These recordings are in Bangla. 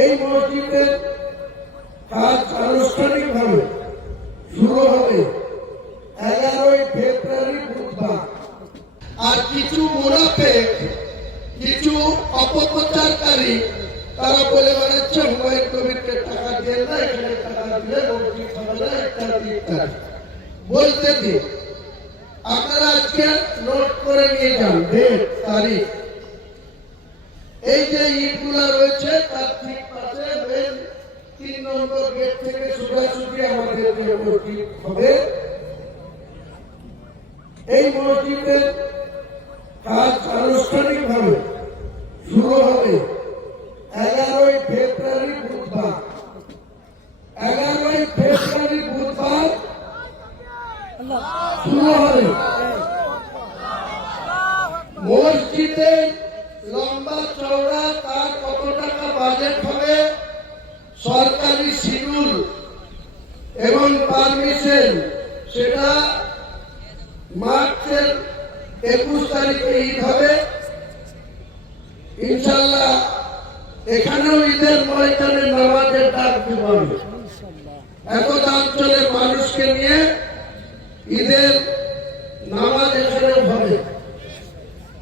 এই মসজিদের কাজ আনুষ্ঠানিকভাবে শুরু হবে এগারোই ফেব্রুয়ারি বুধবার। আর কিছু মুনাফেক কিছু অপপ্রচারকারী, তারা বলে বেড়াচ্ছে, হুমায়ুন কবিরকে টাকা দিয়ে না, এখানে টাকা দিলে মসজিদ হবে না, ইত্যাদি ইত্যাদি। বলতে দিন আপনারা আজকে নোট করে নিয়ে যান ডেট তারিখ। এই যে ইটগুলা রয়েছে, তার ঠিক পাশে তিন নম্বর গেট থেকে সোজাসুজি আমাদের মসজিদ হবে। এই মসজিদের কাজ আনুষ্ঠানিকভাবে শুরু হবে এগারোই ফেব্রুয়ারি বুধবার। এগারোই ফেব্রুয়ারি বুধবার শুরু হবে। মসজিদে লম্বা চওড়া, তার কত টাকা বাজেট হবে? সরকারি শিডিউল এবং পারমিশন সেটা মার্চের একুশ তারিখে ঈদ হবে। ইনশাল্লাহ এখানেও ঈদের ময়দানে নামাজের ডাক হবে এত অঞ্চলের মানুষকে নিয়ে ঈদের নামাজ এখানেও হবে।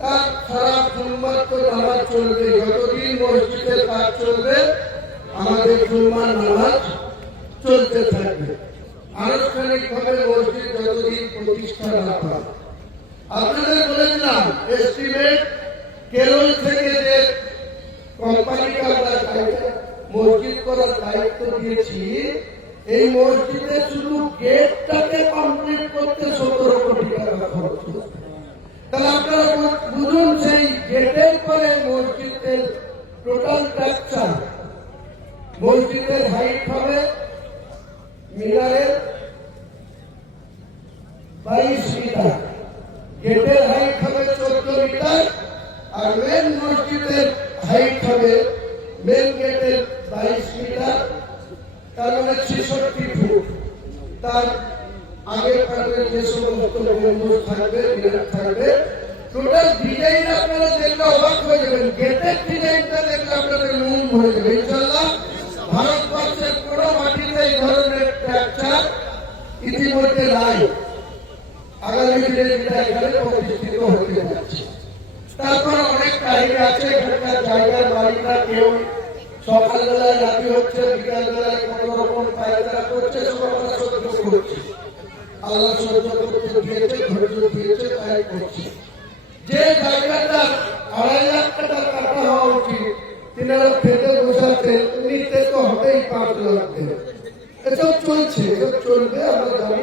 তার সারা জুম্মার তো নামাজ চলবে। যতদিন মসজিদের কাজ চলবে, আমাদের জুম্মার নামাজ চলতে থাকবে। আনুষ্ঠানিকভাবে মসজিদ যতদিন প্রতিষ্ঠা না পায় আপনাদের বলেছিলাম এস্টিমেট কেরল থেকে যে কোম্পানিকে আমরা মসজিদ করার দায়িত্ব দিয়েছি, এই মসজিদে শুধু গেটটাকে কমপ্লিট করতে সতেরো কোটি টাকা খরচ হবে। তাহলে আপনারা বু- বুঝুন সেই গেটের পরে মসজিদের টোটাল স্ট্রাকচার মসজিদের হাইট হবে মিনারের বাইশ মিটার। গেটের হাইট হবে চোদ্দ মিটার আর মেন মসজিদের হাইট হবে মেন গেটের বাইশ মিটার। তার মানে ছেষট্টি ফুট। তার আগে পাশে যে সমস্ত থাকবে থাকবে টোটাল ডিজাইন অবাক হয়ে যাবেন গেটের কোনো রকম পায়খানা করছে সব দিয়েছে দিয়েছে, তাই করছে। যে জায়গাটা তিনারা ফেটে বসাতে নিতে তো হবেই পাঁচ লাখ এসব চলছে এসব চলবে আমরা জানি।